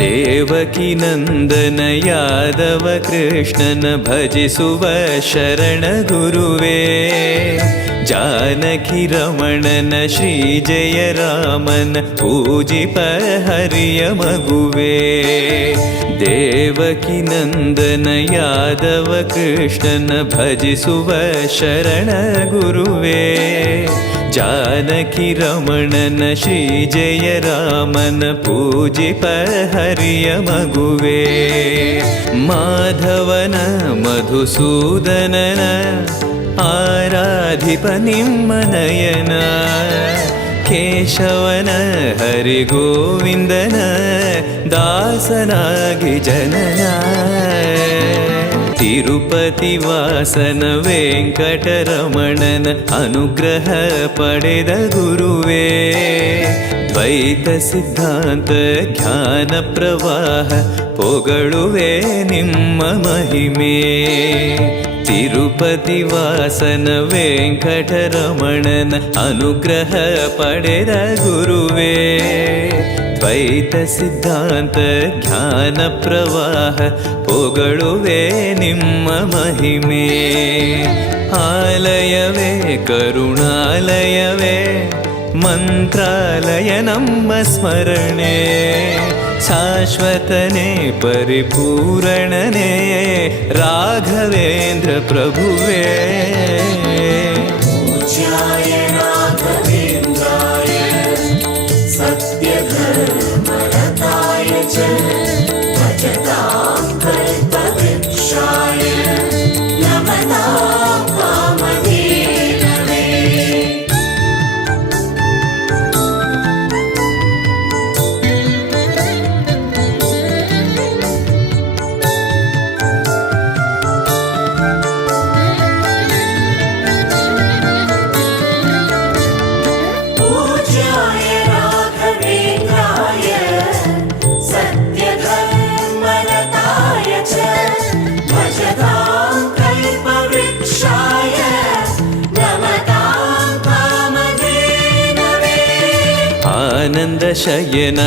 ದೇವಕಿ ನಂದನ ಯಾದವ ಕೃಷ್ಣನ ಭಜಿಸುವ ಶರಣ ಗುರುವೇ. ಜಾನಕಿ ರಮಣನ ಶ್ರೀ ಜಯ ರಾಮನ ಪೂಜಿಪ ಹರಿಯ ಮಗುವೇ. ದೇವಕಿ ನಂದನ ಯಾದವ ಕೃಷ್ಣನ ಭಜಿಸುವ ಶರಣ ಗುರುವೇ. ಜಾನಕಿ ರಮಣನ ಶ್ರೀ ಜಯ ರಾಮನ ಪೂಜಿಪ ಹರಿಯ ಮಗುವೇ. ಮಾಧವನ ಮಧುಸೂದನನ ಆರಾಧಿಪ ನಿಮ್ಮ ನಯನ. ಕೇಶವನ ಹರಿಗೋವಿಂದನ ದಾಸನಾಗಿ ಜನನ. ತಿರುಪತಿ ವಾಸನ ವೆಂಕಟರಮಣನ ಅನುಗ್ರಹ ಪಡೆದ ಗುರುವೇ. ದ್ವೈತ ಸಿದ್ಧಾಂತ ಜ್ಞಾನ ಪ್ರವಾಹ ಪೊಗಳುವೆ ನಿಮ್ಮ ಮಹಿಮೆ. ತಿರುಪತಿ ವಾಸನ ವೆಂಕಟರಮಣನ ಅನುಗ್ರಹ ಪಡೆದ ಗುರುವೇ. ದ್ವೈತ ಸಿದ್ಧಾಂತ ಜ್ಞಾನ ಪ್ರವಾಹ ಪೊಗಳುವೆ ನಿಮ್ಮ ಮಹಿಮೆ. ಆಲಯವೇ ಕರುಣಾಲಯವೇ ಮಂತ್ರಾಲಯ ನಮ್ಮ ಸ್ಮರಣೆ. ಶಾಶ್ವತನೇ ಪರಿಪೂರಣನೇ ರಾಘವೇಂದ್ರ ಪ್ರಭುವೇ. पूज्याय राघवेन्द्राय सत्यधर्मरताय च भजतां कल्पवृक्षाय नमतां कामधेनवे. पूज्याय राघवेन्द्राय सत्यधर्मरताय च भजतां कल्पवृक्षाय नमतां कामधेनवे. ಆನಂದ ಶಯನ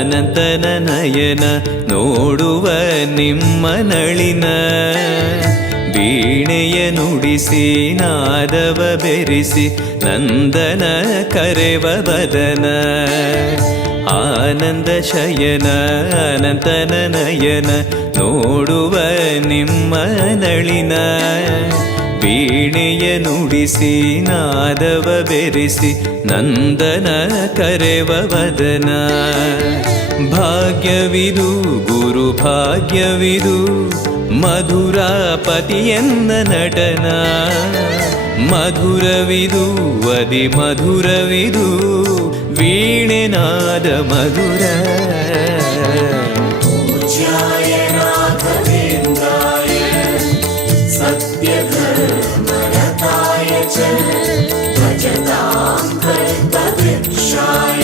ಅನಂತನ ನಯನ ನೋಡುವ ನಿಮ್ಮ ನಳಿನ. ವೀಣೆಯ ನುಡಿಸಿ ನಾದವ ಬೆರೆಸಿ ನಂದನ ಕರೆವ ಬದನ. ಆನಂದ ಶಯನ ಅನಂತನ ನಯನ ನೋಡುವ ನಿಮ್ಮ ನಳಿನ. ವೀಣೆಯ ನುಡಿಸಿ ನಾದವ ಬೆರೆಸಿ ನಂದನ ಕರೆವ ವದನ. ಭಾಗ್ಯವಿದು ಗುರು ಭಾಗ್ಯವಿದು ಮಧುರಾಪತಿಯನ್ನ ನಟನ. ಮಧುರವಿದು ಅದಿ ಮಧುರವಿದು ವೀಣೆನಾದ ಮಧುರ. पूज्याय राघवेन्द्राय सत्यधर्मरताय च भजतां कल्पवृक्षाय